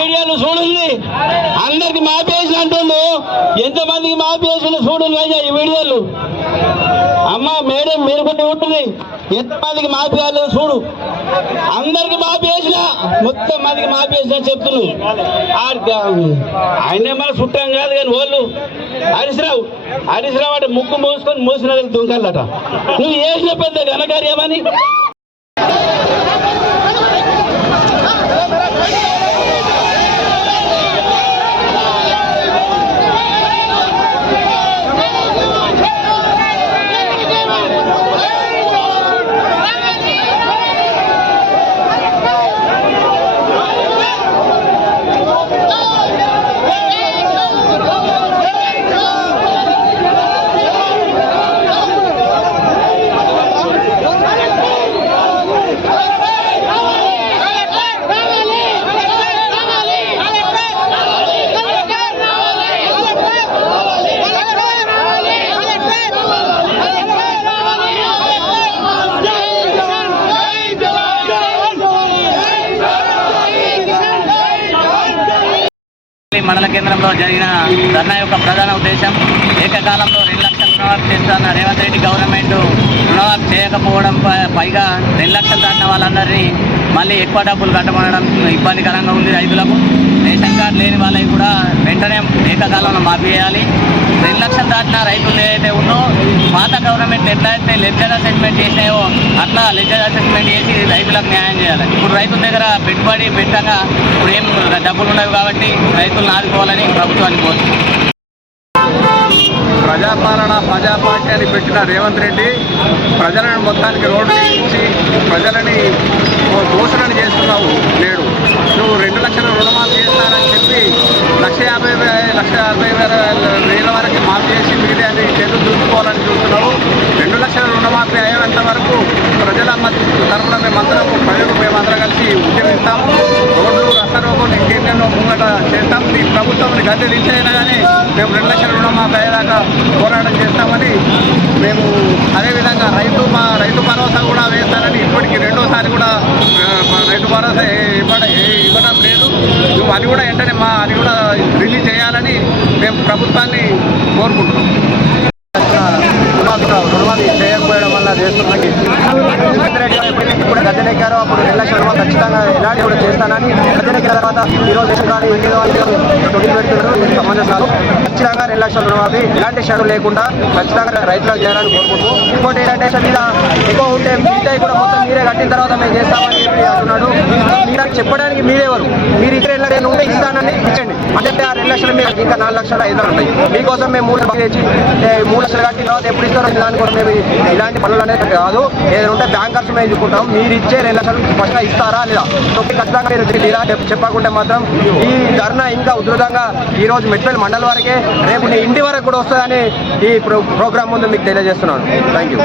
వీడియోలు చూడండి, అందరికి మాపేసిన అంటుండు. ఎంతమందికి మాపేసిన చూడండి అయ్యా ఈ వీడియోలు. అమ్మ మేడం మీరు కొన్ని ఉంటుంది, ఎంతమందికి మాపేయాలి చూడు. అందరికి మాపేసిన, మొత్తం మందికి మాపేసిన చెప్తున్నావు. ఆయనే మన చుట్టాం కాదు కానీ వాళ్ళు హరీశ్రావు అంటే ముక్కు మోసుకొని మోసిన దుంకాలట. నువ్వు చేసిన పెద్ద ఘనకార్యమని మండల కేంద్రంలో జరిగిన ధర్నా యొక్క ప్రధాన ఉద్దేశం ఏకకాలంలో 2 లక్షల రుణమాఫీ చేస్తున్న రేవంత్ రెడ్డి గవర్నమెంట్ రుణమాఫీ చేయకపోవడం, పైగా 2 లక్షలు దాటిన వాళ్ళందరినీ మళ్ళీ ఎక్కువ డబ్బులు కట్టమనడం ఇబ్బందికరంగా ఉంది. రైతులకు రేషన్ కార్డు లేని వాళ్ళకి కూడా వెంటనే ఏకకాలంలో మాఫీ చేయాలి. 2 లక్షలు దాటిన రైతులు ఏదైతే ఉన్నో పాత గవర్నమెంట్ ఎట్లయితే లెడ్జర్ అసెస్మెంట్ చేసినాయో అట్లా లెడ్జర్ అసెస్మెంట్ చేసి రైతులకు న్యాయం చేయాలి. ఇప్పుడు రైతుల దగ్గర పెట్టుబడి పెట్టగా ఇప్పుడు ఏం డబ్బులు ఉండవు కాబట్టి రైతులను ఆదుకోవాలని ప్రభుత్వానికి కోరుతుంది. ప్రజాపాలన ప్రజాపార్టీ అని పెట్టిన రేవంత్ రెడ్డి ప్రజలను మొత్తానికి రోడ్డు ఇచ్చి ప్రజలని దోషణని చేస్తున్నావు. నేడు నువ్వు 2 లక్షల రుణమాఫీ చేస్తానని చెప్పి 1,50,000 వరకు మాఫీ చేసి మిగిలిన చేతులు చూసుకోవాలని చూస్తున్నావు. 2 లక్షల రుణమాఫీ అయ్యేంత వరకు ప్రజల తరఫున మేమందరం కలిసి ఉద్యమిస్తాము. రోడ్లు రస్తారోగులు ఇంకెన్నెన్నో ముంగట చేస్తాం. నీ ప్రభుత్వం గద్దె దించైనా కానీ మేము 2 లక్షల రుణమాఫీ అయ్యేదాకా పోరాటం చేస్తామని మేము అదేవిధంగా రైతు భరోసా కూడా వేస్తానని ఇప్పటికీ 2వ సారి కూడా రైతు భరోసా ఇవ్వడం లేదు. అది కూడా వెంటనే అది కూడా రిలీజ్ చేయాలని మేము ప్రభుత్వాన్ని కోరుకుంటున్నాం. రుణమాఫీ చేయకపోవడం వల్ల చేస్తున్నది ఇప్పుడు గద్దెనెక్కారో అప్పుడు 2 లక్షల రుణమాఫీ ఖచ్చితంగా ఎలాంటి కూడా చేస్తానని గద్దెనెక్కిన తర్వాత ఈరోజు రేషన్ కార్డు సంబంధం కాదు. ఖచ్చితంగా 2 లక్షల రుణమాఫీ ఎలాంటి షరతులు లేకుండా ఖచ్చితంగా రైతులకు చేయాలని కోరుకుంటున్నాం. ఇంకోటి ఏంటంటే మీద ఎక్కువ ఉంటే మిగతా కూడా మొత్తం మీరే కట్టిన తర్వాత మేము చేస్తామని చెప్పి అంటున్నాడు. మీరు చెప్పడానికి మీరెవరు? మీరు ఇక్కడ ఉంటే ఇస్తానని ఇచ్చండి అంటే ఆ 2 లక్షలు మీరు ఇంకా 4 లక్షలు 5 ఉంటాయి. మీకోసం మేము 3 లక్షలు తెచ్చి 3 లక్షలు కట్టిన తర్వాత ఎప్పుడు ఇస్తారో దాని కూడా మేము ఇలాంటి పనులు అనేది కాదు. ఏదైనా ఉంటే బ్యాంకర్స్ మేము చూసుకుంటాం. మీరు ఇచ్చే 2 లక్షలు ఫస్ట్ ఇస్తారా లేదా ఖచ్చితంగా మీరు చెప్పకుంటే మాత్రం ఈ ధర్నా ఇంకా ఉధృతంగా ఈరోజు మెట్పల్లి మండలం వరకే, రేపు నీ ఇంటి వరకు కూడా వస్తుందని ఈ ప్రోగ్రాం ముందు మీకు తెలియజేస్తున్నాను. Thank you.